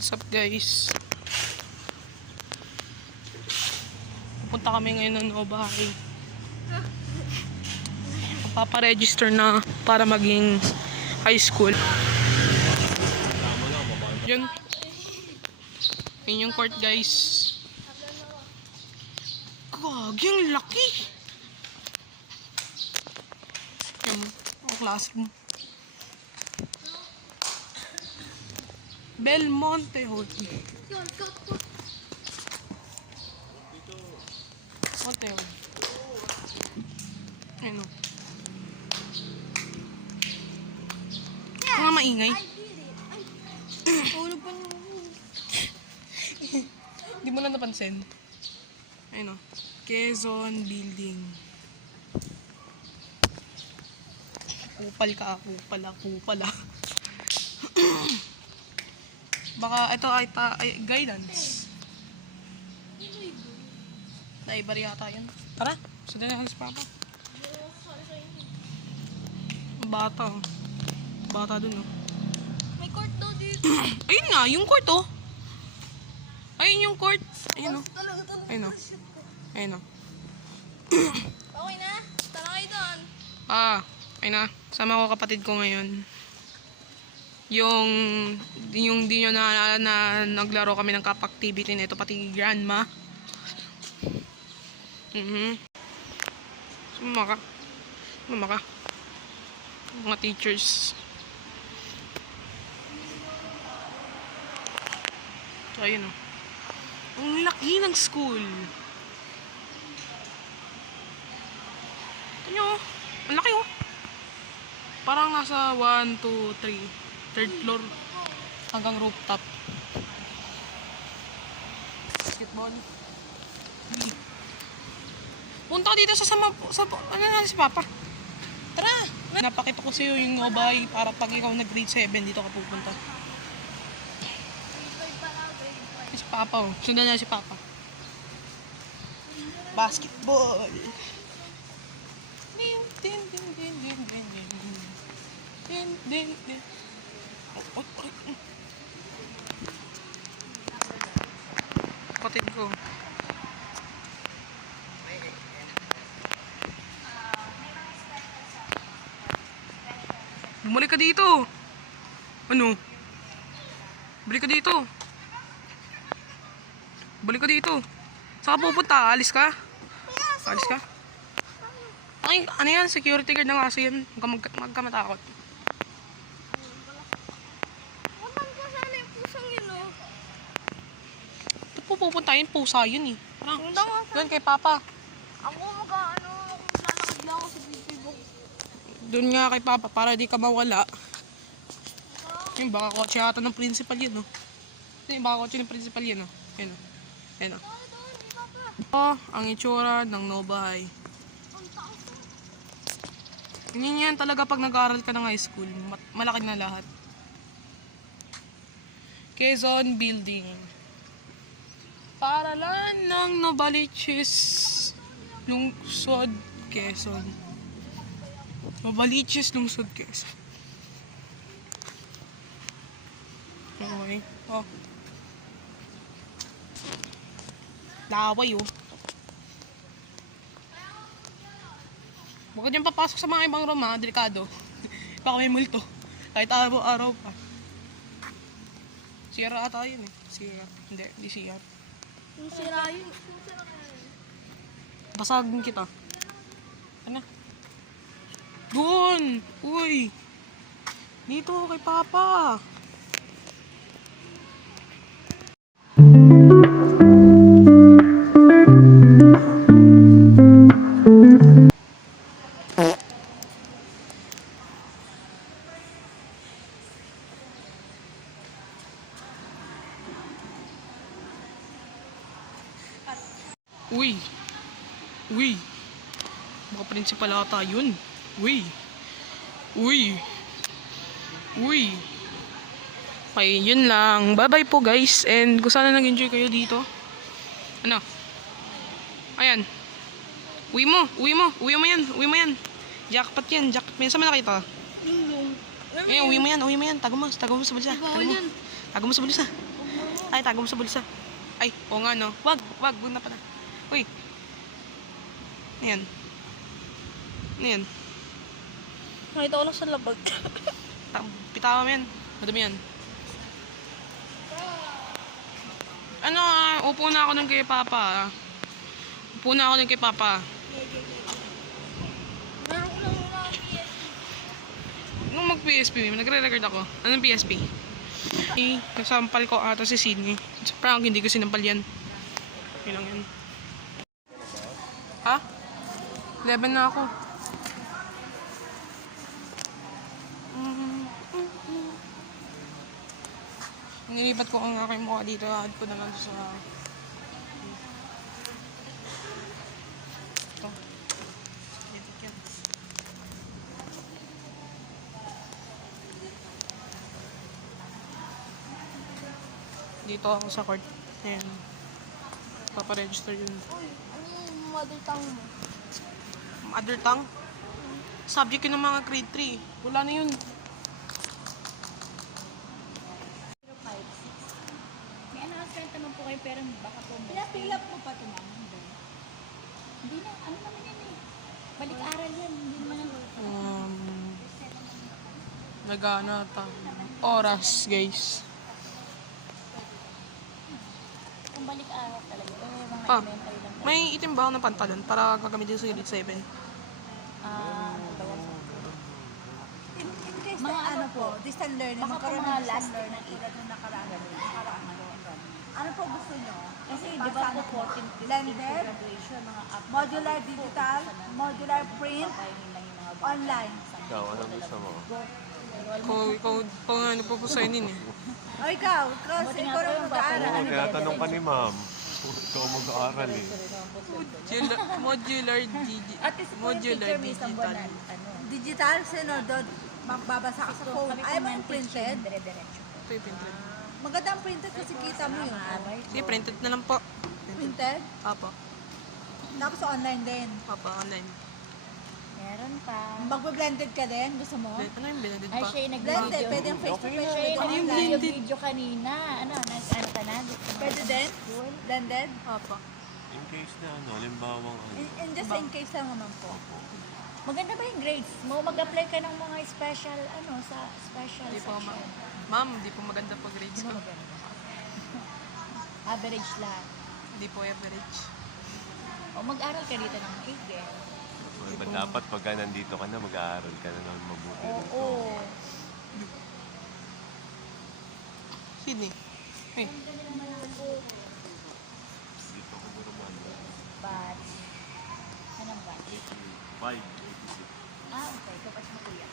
What's up guys? Punta kami ngayon ng Novahay. Paparegister na para maging high school. Yun. Yun yung court guys. Gagi, ang laki! Yan, ang classroom. Belmonte Hotel. Hotel. Ano? Mga maingay. Tulog pa niyo. Hindi mo lang napansin. Ayun o. Quezon Building. Kupal ka, kupal ah. Baka ito ay guidance. Naibar yata yan. Tara, sundan na si Papa. Bata oh. Bata dun oh. May court daw dito. Ayun nga, yung court oh. Ayun yung court. Ayun oh. Ayun oh. Ayun oh. Okay na? Tara kayo doon. Ayun na. Sama ko kapatid ko ngayon. Yung di nyo na naglaro kami ng cup activity nito pati grandma. Sumama ka. Mga teachers. So, ayun o. Ang laki ng school. Ito nyo, ang laki o. Parang nasa 1, 2, 3. Third floor hanggang rooftop. Basketball. Punta dito sa ano na si Papa. Tara! Napakita ko sa'yo yung Novahay para pag ikaw nag-grade 7 dito ka pupunta. Si Papa oh. Sundan niya si Papa. Basketball. Din. Kapatid ko. Bumalik ka dito. Ano? Balik ka dito. Balik ka dito. Saan ka pupunta? Alis ka? Alis ka? Ay, ano yan? Security guard ng aso yan. Huwag ka matakot. Pupuntahin pusa yun eh. Parang doon kay Papa. Ako lalakad lang ako sa bibig. Doon nga kay Papa para di ka mawala. Yung baka kotse yata ng principal yun, no? Yung baka kotse ng principal yun, no? Ayun, no? Ayun, no? Ang itsura ng Novahay. Yan talaga pag nag-aaral ka ng high school. Malaki na lahat. Quezon Building. Paaralan ng Novaliches Lungsod, Quezon. Novaliches Lungsod, Quezon. Okay. Oh. Laway oh. Huwag ka dyan papasok sa mga ibang room ha, delikado. Baka may multo. Kahit araw-araw pa. Sira ata yun eh. Sira. Hindi sira. Yung sira yun. Basagin kita. Ano? Doon! Uy! Dito kay Papa! Uy! Baka principal ata yun. Uy! Okay, yun lang. Bye-bye po guys. And kung sana nag-enjoy kayo dito. Ano? Ayan. Uwi mo yan. Jackpot yan. Saan mo nakita? Uwi mo yan. Tago mo sa bulsa. Tago mo sa bulsa. Ay, tago mo sa bulsa. Ay, oo nga no. Wag na pala. Uy. Ayan. Ayan. Nakita ko lang sa labag. Pitawa mo yan. Madami yan. Ano upo na ako ng kay Papa. Upo na ako ng kay Papa. Meron ko lang mga Nung mag-PSP, nagre-record ako. Anong PSP? Nasampal ko ata si Sydney. Sa prank, hindi ko sinampal yan. Yun lang yan. Ha? 11 na ako. Nilipat ko ang aking mukha dito. Add ko na lang sa... Ito. Dito yan. Dito ako sa court. Ayan. Paparegister yun. Uy, ano yung mother tongue mo? Mother tongue? Subject yun ng mga grade 3. Wala na yun. May announcement naman po kayo pero baka po Pinapilap mo pa ito, ma'am. Hindi na, ano naman yan eh. Balik-aral yan, hindi naman Nagana ta. Oras, guys. kung balik-aral talaga. Mga Pa, elementary lang talaga. may itim ba ako ng pantalon para gagamitin sa grade 7? Ano ba yan? In case Mga na ano ano po, distant learning, Baka po magkaroon mga ng last distant learning tulad ng nakaraan. Ano po gusto nyo? Kasi di ba po 14, 15 Blended, graduation, mga up. modular digital, modular print, Tayo lang yung mga online. Ikaw, anong gusto mo? Ikaw nga ano po po sa inin eh. O ikaw kasi Buti nga ikaw po rin yung mag-aaral. bata Oo, tinatanong ka ni ma'am. Ikaw mag-aaral eh. Modular At least po yung teacher may isang buwan digital. na, ano. Digital, sinodod, magbabasa ka sa phone. Ayaw mo yung printed? Dire-diretso. Ito yung printed. Magandang printed kasi kita mo yun. Sige, printed na lang po. Printed? Apo. Tapos online din. Apo, online. Meron pa. Magbe-blended ka din? Gusto mo? Ano yung binadid Ay, pa? siya yung Blended, nag-video. pwede yung face-to-face, Siya pwede yung yung online. nag-video kanina. Ano ka na? Pwede din? Blended? Apo. In case na ano, limbawang ano. In just in case lang naman po. Maganda ba yung grades mo? Mag-apply ka ng mga special, sa special Di po, section. ma'am, di po maganda po grades Di ko. ba maganda? Average lang. Di po average. O mag-aral ka dito ng 8 eh. Diba, dapat pagka nandito ka na, mag-aaral ka na ng mabuti rito. Oo. Sydney. Hey. Dito ako guruman. But, anong ba? 5, 86. Okay. Kapag mo kuya.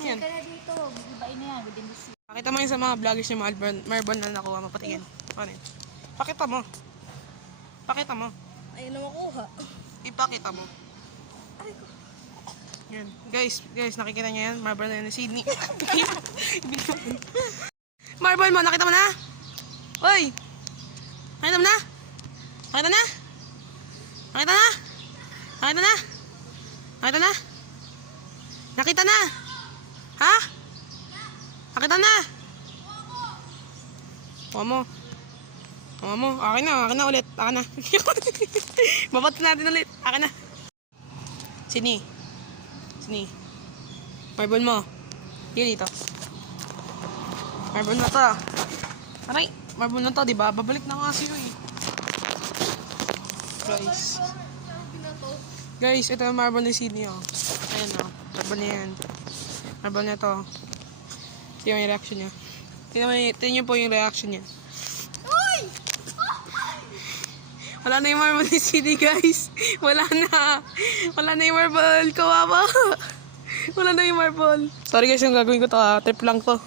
Yan. Picture ka na dito. Ibain na yan. Within this week. Pakita mo yun sa mga vloggers ni Marbon na nakuha mo patingin. Ano yun? Pakita mo. Pakita mo. Ayun na makuha. Ipakita mo. Yan. Guys, nakikita niyo yan? Marbon na yan ni Sydney. Marbon mo, nakita mo na? Oy! Nakita mo na? Nakita na? Nakita na? Nakita na? Nakita na? Nakita na? Ha? Nakita na? Kuha mo. Kuha mo. Akin na ulit. Akin na. Babat natin ulit. Akin na. Sini. Marbon mo. Hindi dito. Marbon na to. Aray. Marbon na to, diba? Babalik na nga sa'yo eh. Guys, ito yung marbon ni Sydney oh. Ayan oh. Marbon na yan. Marbon na to. Tingnan yung reaction niya. Tingnan niyo po yung reaction niya. Wala na yung marble ni CD, guys. Wala na. Wala na yung marble. Kawawa. Wala na yung marble. Sorry guys, yung gagawin ko to. Trip lang to.